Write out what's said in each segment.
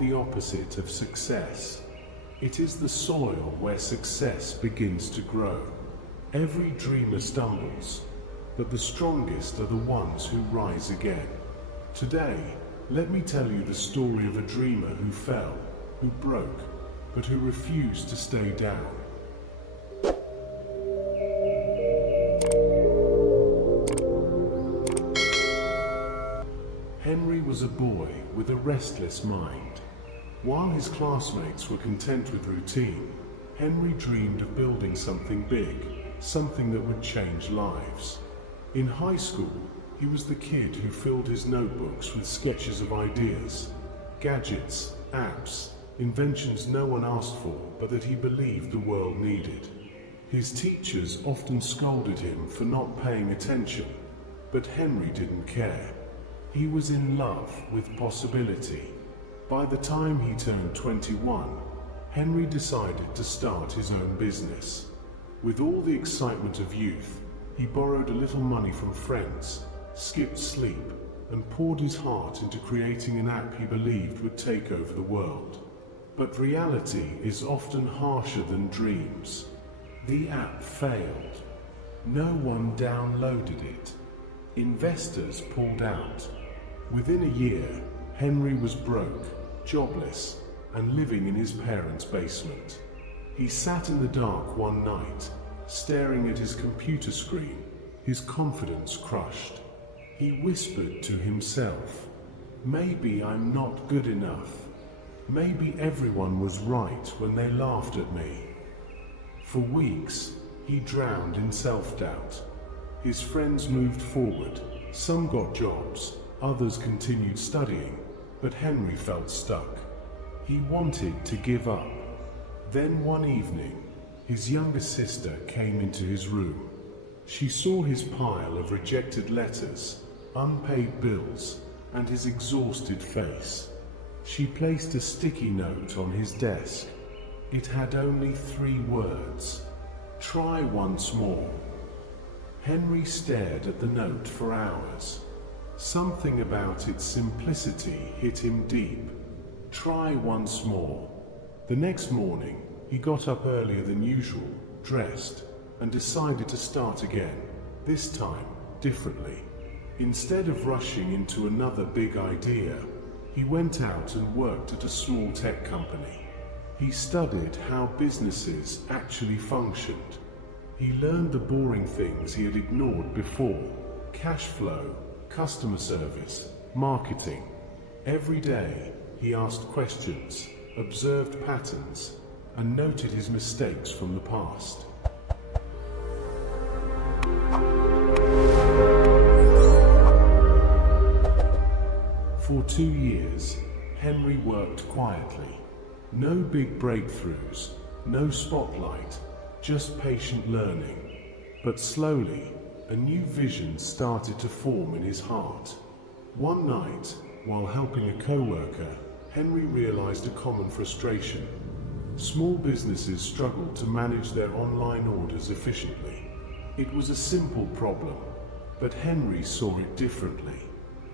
the opposite of success. It is the soil where success begins to grow. Every dreamer stumbles, but the strongest are the ones who rise again. Today, let me tell you the story of a dreamer who fell, who broke, but who refused to stay down. Henry was a boy with a restless mind. While his classmates were content with routine, Henry dreamed of building something big, something that would change lives. In high school, he was the kid who filled his notebooks with sketches of ideas, gadgets, apps, inventions no one asked for but that he believed the world needed. His teachers often scolded him for not paying attention, but Henry didn't care. He was in love with possibility. By the time he turned 21, Henry decided to start his own business. With all the excitement of youth, he borrowed a little money from friends, skipped sleep, and poured his heart into creating an app he believed would take over the world. But reality is often harsher than dreams. The app failed. No one downloaded it. Investors pulled out. Within a year, Henry was broke, jobless, and living in his parents' basement. He sat in the dark one night, staring at his computer screen, his confidence crushed. He whispered to himself, "Maybe I'm not good enough. Maybe everyone was right when they laughed at me." For weeks, he drowned in self-doubt. His friends moved forward. Some got jobs, others continued studying, but Henry felt stuck. He wanted to give up. Then one evening, his younger sister came into his room. She saw his pile of rejected letters, unpaid bills, and his exhausted face. She placed a sticky note on his desk. It had only 3 words: "Try once more." Henry stared at the note for hours. Something about its simplicity hit him deep. Try once more. The next morning, he got up earlier than usual, dressed, and decided to start again, this time differently. Instead of rushing into another big idea, he went out and worked at a small tech company. He studied how businesses actually functioned. He learned the boring things he had ignored before: cash flow, customer service, marketing. Every day, he asked questions, observed patterns, and noted his mistakes from the past. For 2 years, Henry worked quietly. No big breakthroughs, no spotlight, just patient learning. But slowly, a new vision started to form in his heart. One night, while helping a co-worker, Henry realized a common frustration. Small businesses struggled to manage their online orders efficiently. It was a simple problem, but Henry saw it differently.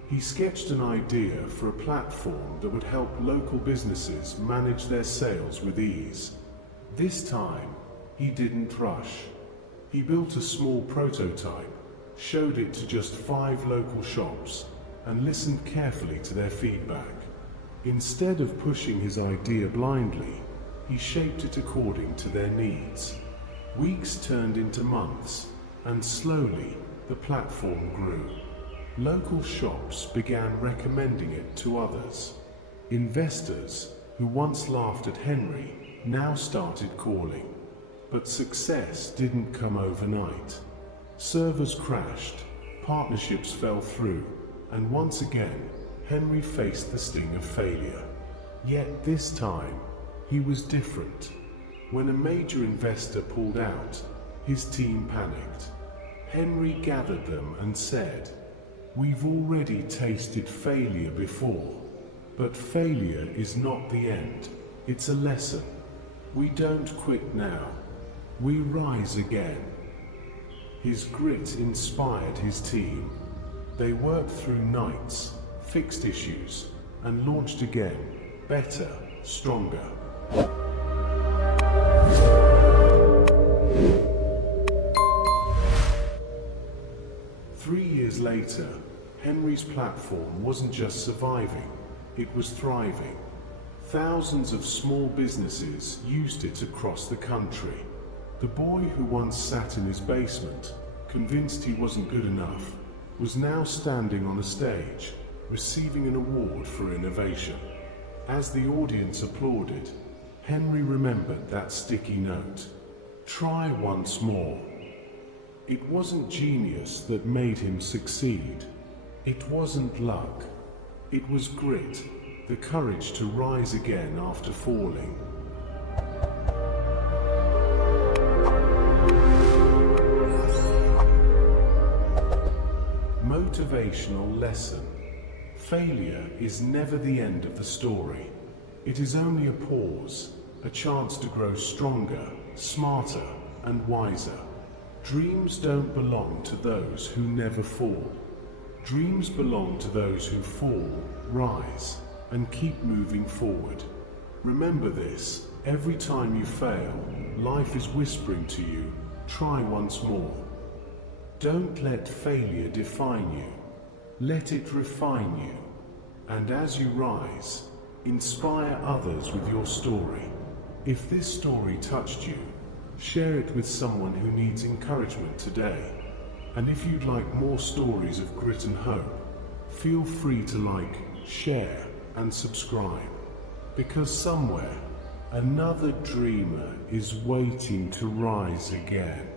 He sketched an idea for a platform that would help local businesses manage their sales with ease. This time, he didn't rush. He built a small prototype, showed it to just 5 local shops, and listened carefully to their feedback. Instead of pushing his idea blindly, he shaped it according to their needs. Weeks turned into months, and slowly the platform grew. Local shops began recommending it to others. Investors, who once laughed at Henry, now started calling. But success didn't come overnight. Servers crashed, partnerships fell through, and once again, Henry faced the sting of failure. Yet this time, he was different. When a major investor pulled out, his team panicked. Henry gathered them and said, "We've already tasted failure before, but failure is not the end, it's a lesson. We don't quit now, we rise again." His grit inspired his team. They worked through nights, fixed issues, and launched again, better, stronger. 3 years later, Henry's platform wasn't just surviving, it was thriving. Thousands of small businesses used it across the country. The boy who once sat in his basement, convinced he wasn't good enough, was now standing on a stage, receiving an award for innovation. As the audience applauded, Henry remembered that sticky note. Try once more. It wasn't genius that made him succeed. It wasn't luck. It was grit, the courage to rise again after falling. Motivational lesson. Failure is never the end of the story. It is only a pause, a chance to grow stronger, smarter, and wiser. Dreams don't belong to those who never fall. Dreams belong to those who fall, rise, and keep moving forward. Remember this, every time you fail, life is whispering to you, try once more. Don't let failure define you. Let it refine you. And as you rise, inspire others with your story. If this story touched you, share it with someone who needs encouragement today. And if you'd like more stories of grit and hope, feel free to like, share, and subscribe. Because somewhere, another dreamer is waiting to rise again.